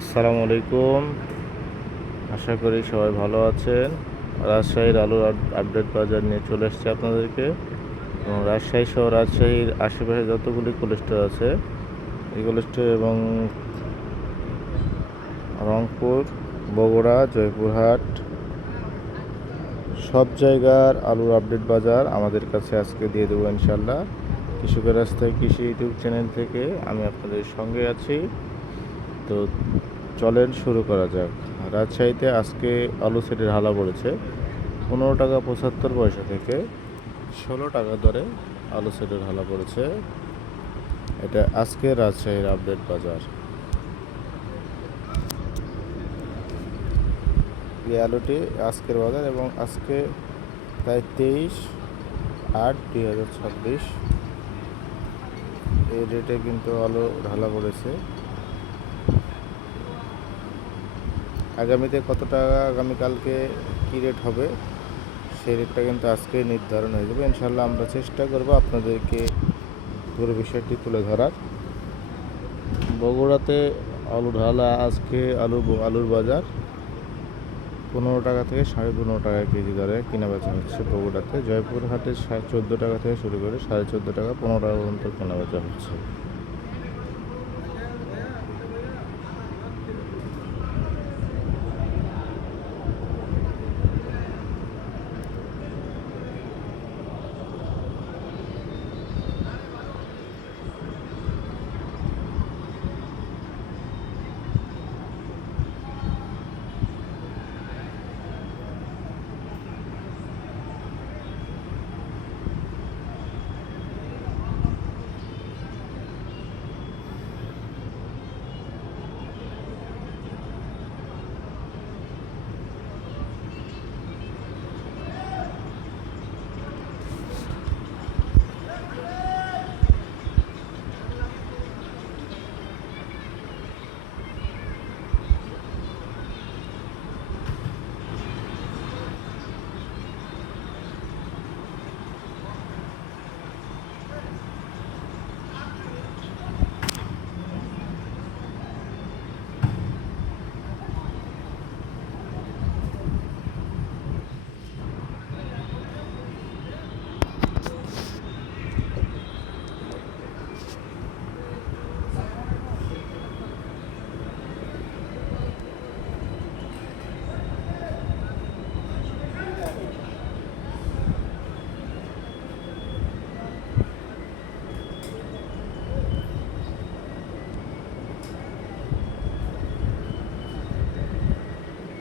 আসসালামু আলাইকুম। আশা করি সবাই ভালো আছেন। রাজশাহীর আলুর আপডেট বাজার নিয়ে চলে এসেছি আপনাদেরকে। এবং রাজশাহী সহ রাজশাহীর আশেপাশে যতগুলি কোল্ড স্টোর আছে এই কোল্ড স্টোর এবং রংপুর, বগুড়া, জয়পুরহাট সব জায়গার আলুর আপডেট বাজার আমাদের কাছে আজকে দিয়ে দেবো ইনশাল্লাহ। কৃষকের রাস্তায় কৃষি ইউটিউব চ্যানেল থেকে আমি আপনাদের সঙ্গে আছি। তো চলেন শুরু করা যাক। রাজশাহীতে আজকে আলু সেটের হালা পড়েছে 15 টাকা 75 পয়সা থেকে 16 টাকা দরে আলু সেটের হালা পড়েছে। এটা আজকে রাজশাহীর আপডেট বাজার। এই আলুটি আজকের বাজার এবং আজকে প্রায় 23/8/2026 এই রেটে কিন্তু আলু ঢালা পড়েছে। আগামীতে কত টাকা, আগামীকালকে কী রেট হবে সেই রেটটা কিন্তু আজকে নির্ধারণ হয়ে যাবে ইনশাল্লাহ। আমরা চেষ্টা করব আপনাদেরকে পুরো বিষয়টি তুলে ধরার। বগুড়াতে আলু ঢালা আজকে আলুর বাজার 15 টাকা থেকে 15.5 টাকা কেজি দরে কেনা বেচা হচ্ছে বগুড়াতে। জয়পুরহাটে 14 টাকা থেকে শুরু করে 14.5 টাকা 15 টাকা পর্যন্ত কেনা বেচা হচ্ছে।